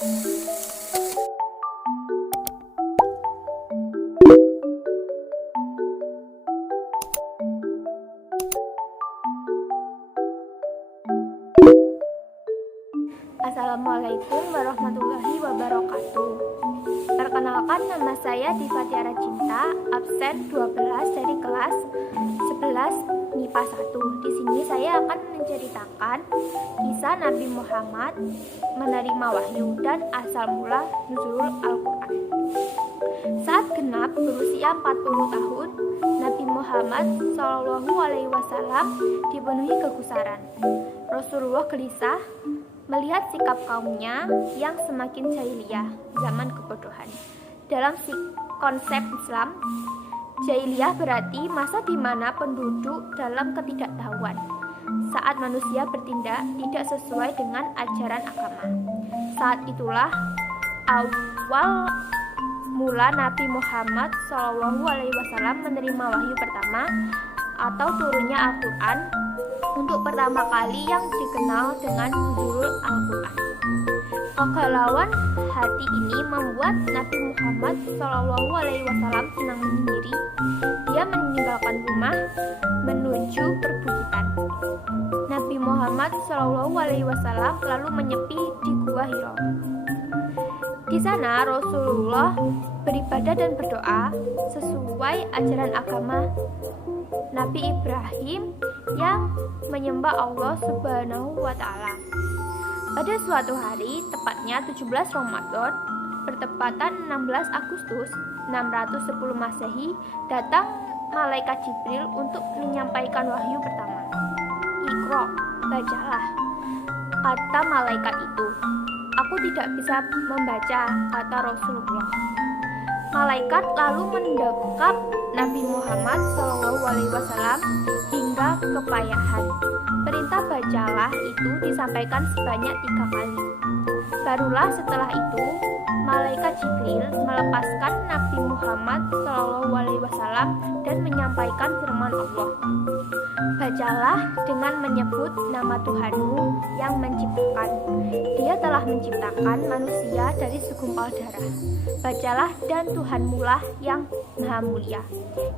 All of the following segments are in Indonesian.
Assalamualaikum warahmatullahi wabarakatuh. Perkenalkan, nama saya Diva Tiara Cinta, absen 12 dari kelas 11 MIPA 1. Di sini saya akan menceritakan kisah Nabi Muhammad menerima wahyu dan asal mula nuzul Al-Quran. Saat genap berusia 40 tahun, Nabi Muhammad SAW dipenuhi kegusaran. Rasulullah gelisah melihat sikap kaumnya yang semakin jahiliyah zaman kebodohan. Dalam konsep Islam, jahiliyah berarti masa di mana penduduk dalam ketidaktahuan saat manusia bertindak tidak sesuai dengan ajaran agama. Saat itulah awal mula Nabi Muhammad SAW menerima wahyu pertama atau turunnya Al-Quran untuk pertama kali yang dikenal dengan nuzul Al-Quran. Kegalauan hati ini membuat Nabi Muhammad SAW senang menyendiri. Dia meninggalkan rumah menuju perbukitan. Nabi Muhammad SAW lalu menyepi di Gua Hira. Di sana Rasulullah beribadah dan berdoa sesuai ajaran agama Nabi Ibrahim yang menyembah Allah Subhanahu wa Ta'ala. Pada suatu hari, tepatnya 17 Ramadan, bertepatan 16 Agustus 610 Masehi, datang malaikat Jibril untuk menyampaikan wahyu pertama. Iqra, bacalah, kata malaikat itu. Aku tidak bisa membaca, kata Rasulullah. Malaikat lalu mendekap Nabi Muhammad SAW hingga kepayahan. Perintah bacalah itu disampaikan sebanyak 3 kali. Barulah setelah itu malaikat Jibril melepaskan Nabi Muhammad SAW dan menyampaikan firman Allah. Bacalah dengan menyebut nama Tuhanmu yang menciptakan. Dia telah menciptakan manusia dari segumpal darah. Bacalah, dan Tuhanmulah yang maha mulia,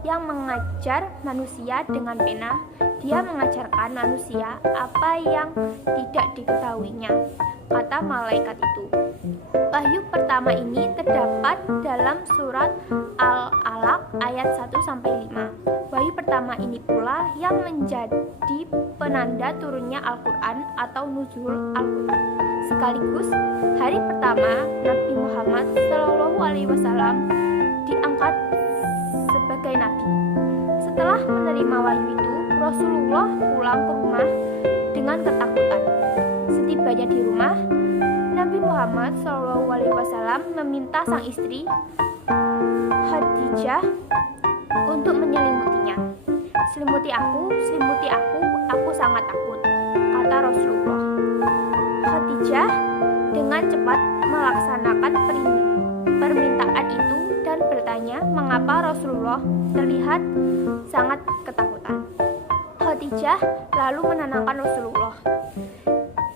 yang mengajar manusia dengan pena. Dia mengajarkan manusia apa yang tidak diketahuinya, kata malaikat itu. Wahyu pertama ini terdapat dalam surat Al-Alaq ayat 1-5. Wahyu pertama ini pula yang menjadi penanda turunnya Al-Quran atau nuzul Al-Quran. Sekaligus hari pertama Nabi Muhammad SAW diangkat sebagai nabi. Setelah menerima wahyu itu, Rasulullah pulang ke rumah dengan ketakutan. Setibanya di rumah, Nabi Muhammad SAW meminta sang istri Khadijah untuk menyelimutinya. Selimuti aku sangat takut, kata Rasulullah. Khadijah dengan cepat melaksanakan permintaan itu dan bertanya mengapa Rasulullah terlihat sangat ketakutan. Khadijah lalu menenangkan Rasulullah.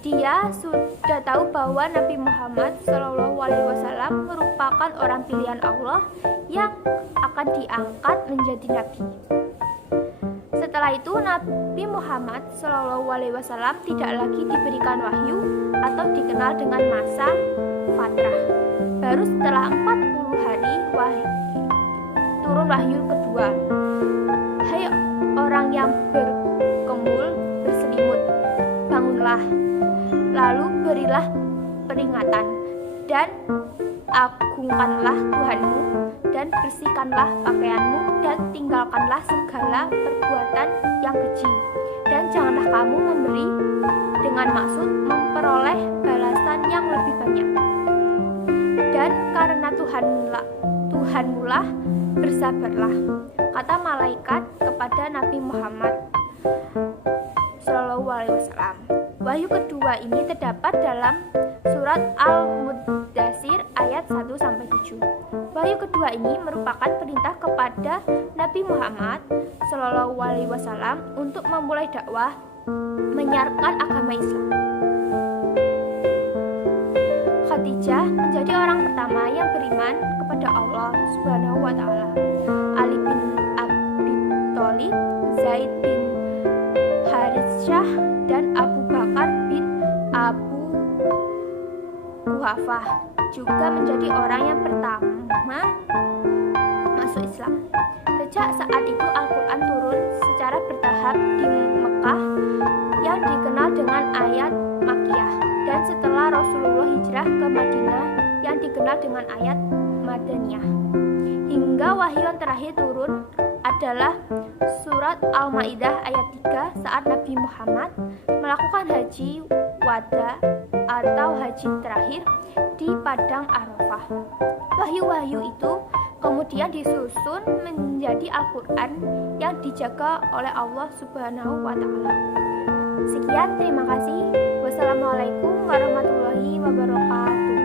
Dia sudah tahu bahwa Nabi Muhammad SAW merupakan orang pilihan Allah yang akan diangkat menjadi nabi. Setelah itu Nabi Muhammad SAW tidak lagi diberikan wahyu atau dikenal dengan masa fatrah. Baru setelah 40 hari turun wahyu kedua. Hai orang yang berkemul berselimut, bangunlah, lalu berilah peringatan dan agungkanlah Tuhanmu dan bersihkanlah pakaianmu dan tinggalkanlah segala perbuatan yang keji, dan janganlah kamu memberi dengan maksud memperoleh balasan yang lebih banyak. Dan karena Tuhanmulah bersabarlah, kata malaikat kepada Nabi Muhammad SAW. Wahyu kedua ini terdapat dalam surat Al-Muddatsir ayat 1-7. Wahyu kedua ini merupakan perintah kepada Nabi Muhammad SAW untuk memulai dakwah menyiarkan agama Islam. Khadijah Khadijah menjadi orang pertama yang beriman kepada Allah Subhanahu wa taala. Ali bin Abi Thalib, Zaid bin Harithah, dan Abu Bakar bin Abu Quhafah juga menjadi orang yang pertama masuk Islam. Sejak saat itu Al-Quran turun secara bertahap di Mekah yang dikenal dengan ayat Makkiyah, dan setelah Rasulullah hijrah ke Madinah yang dikenal dengan ayat Madaniyah. Hingga wahyu yang terakhir turun adalah surat Al-Maidah ayat 3 saat Nabi Muhammad melakukan haji wada atau haji terakhir di Padang Arafah. Wahyu-wahyu itu kemudian disusun menjadi Al-Quran yang dijaga oleh Allah Subhanahu wa taala. Sekian, terima kasih. Wassalamualaikum warahmatullahi wabarakatuh.